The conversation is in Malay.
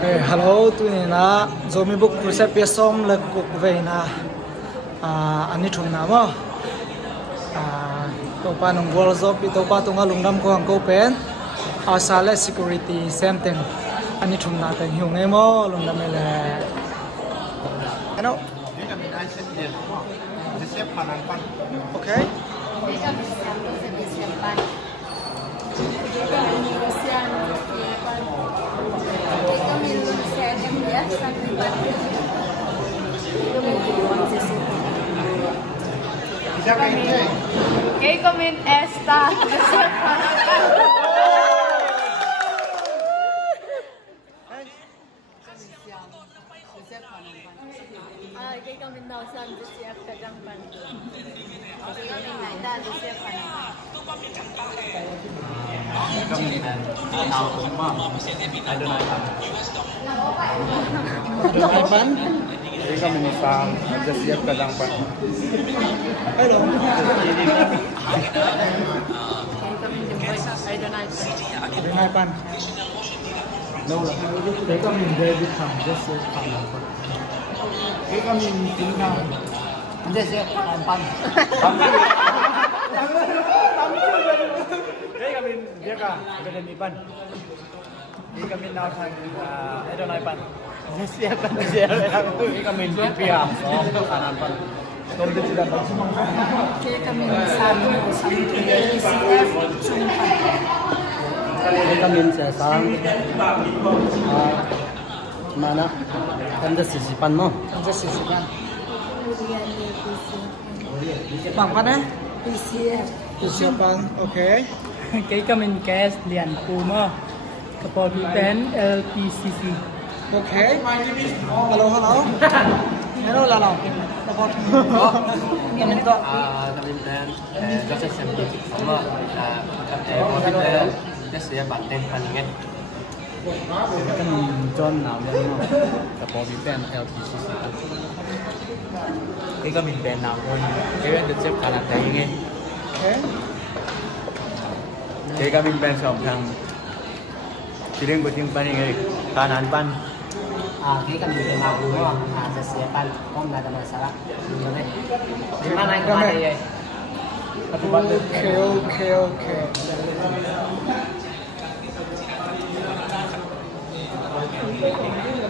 Hello, tu ni na zomi book kursa pesom lag kuk ve na ani thum na mo to pa nong gol job to pa tunga lungdam ko ang ko pen asale security same thing ani thum na ta hiu nge mo lungdam le ano okay Kay comment esta. Kay comment daw sa siya kadangpan. Kay comment na ida siya panang. Kami tahu semua. Ada iPhone Jadi kami nisam ada siap kadang pak. hello dengan iPhone no lah they come in there with some just they come in tinggal just iPhone Jadi kami dia kah ada nipan. Jadi kami nak sang ada nipan. Siap kan siap. Jadi kami piam. Oh kanan pan. Tom dia sudah semua. Kay kami sama CF Jadi kami sang mana? Anda sisipan mo? just sisipan bang pan eh sisipan okay Kay kami cash lian puma. Kapogitan LPCC. okay hello hello lalo support Kami ko kapitan Joseph Sempi sama kapitan saya baten palingan. Kan John namanya mo kapogitan LPCC. Kay kami ben na ko. Kay ang chef kana tayo okay Jadi kami pensam yang Siring kucing paning kanan pan. Kay kami ben na ko sa siyapan kung nada masalah. Gimana yang kemarin ya? okay